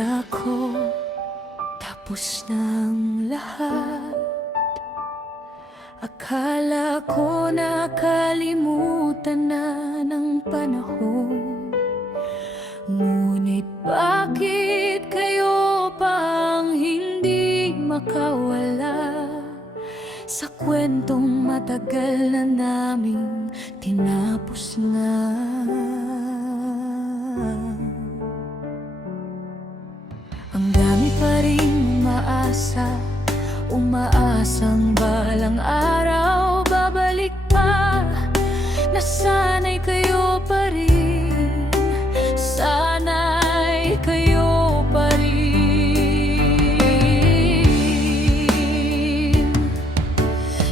Akala ko tapos ng lahat. Akala ko nakalimutan na ng panahon. Ngunit bakit kayo pang hindi makawala sa kwentong matagal na naming tinapos na? Ang dami pa rin umaasang balang araw babalik pa. Nasanay kayo pa rin, sanay kayo pa rin.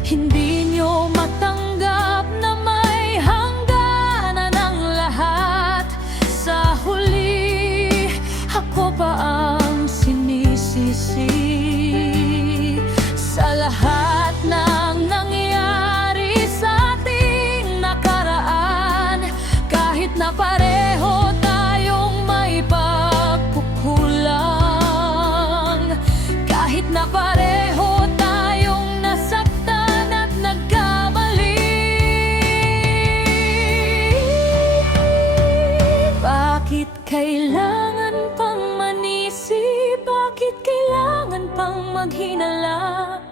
Hindi nyo matanggap na may hangganan ang lahat. Sa huli, ako pa ang sinisisi sa lahat ng nangyari sa ating nakaraan. Kahit na pareho tayong may pagkukulang, kahit na pareho tayong nasaktan at nagkamali, bakit kailangan pang manisi? Bakit kailangan pang maghinala?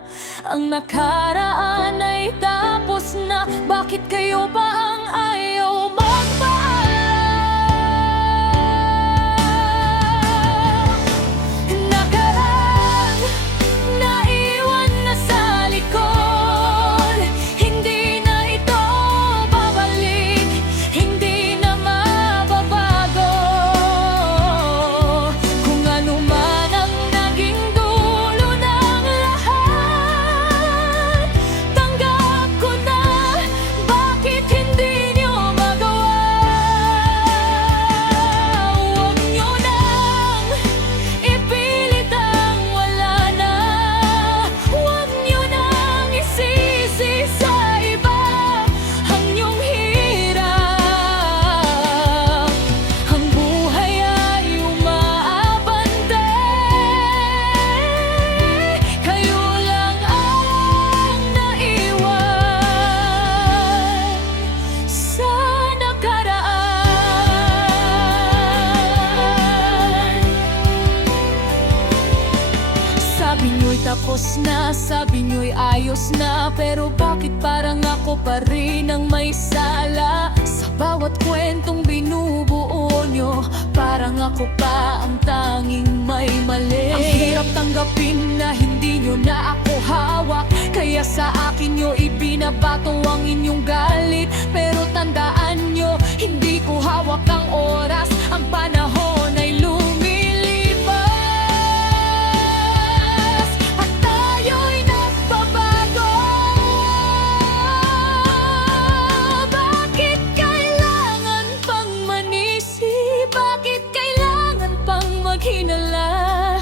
Ang nakaraan ay tapos na. Bakit kayo pa ang ayaw magpaalam? Nakaraan, naiwan na sa likod. Hindi na ito babalik, hindi na mababago. Kung ano man ang naging dulo ng lahat, tanggap ko na. Bakit hindi nyo magawa? Huwag nyo nang ipilit ang wala na. Huwag nyo nang isisi sa iba ang inyong hirap. Ang buhay ay umaabante, kayo lang ang naiwan sa nakaraan. Sabi nyo'y tapos na, sabi nyo'y ayos na, pero bakit parang ako pa rin ang may sala? Sa bawat kwentong binubuo nyo, parang ako pa ang tanging may mali. Ang hirap tanggapin na hindi nyo na ako hawak, kaya sa akin nyo ibinabato ang inyong galit. Pero tandaan nyo, hindi ko hawak ang oras, ang panahon ay lumilipas, at tayo'y nagbabago. Bakit kailangan pang manisi? Bakit kailangan pang maghinala?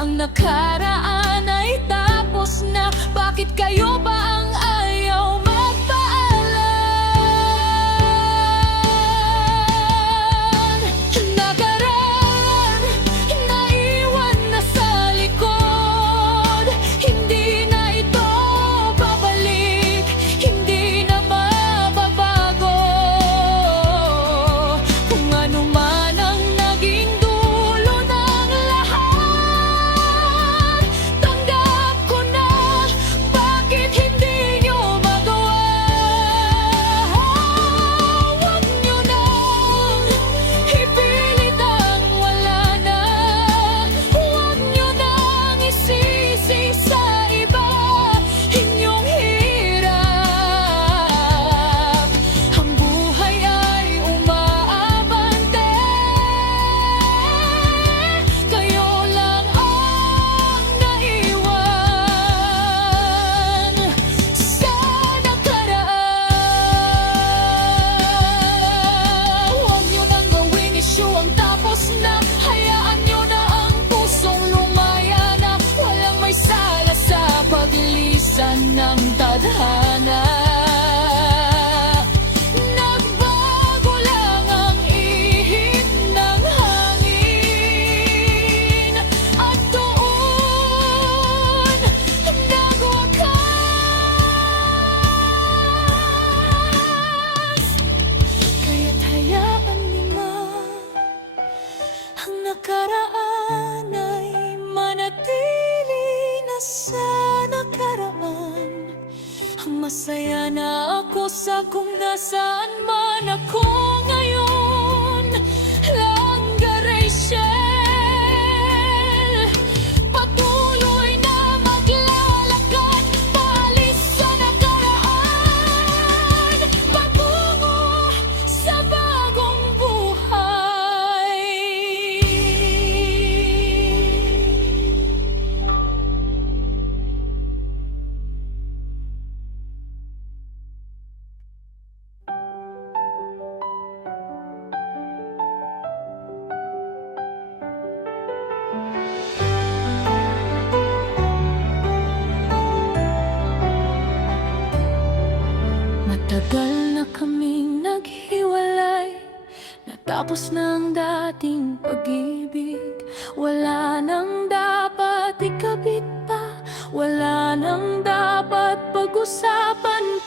Ang nakaraan ay tapos na. Bakit kayo ba ang ayaw magpaalam? Nakaraan, naiwan na sa likod. Hindi na ito babalik, hindi na mababago. Kung ano man ang naging dulo ng lahat, nakaraan ay manatili na sa nakaraan. Ang masaya na ako sa kung nasaan man ako ngayon. Langga Rachel, patuloy na maglalakad paalis sa nakaraan, patungo sa bagong buhay. Matagal na kaming naghiwalay, natapos na ang dating pag-ibig. Wala nang dapat ikabit pa, wala nang dapat pag-usapan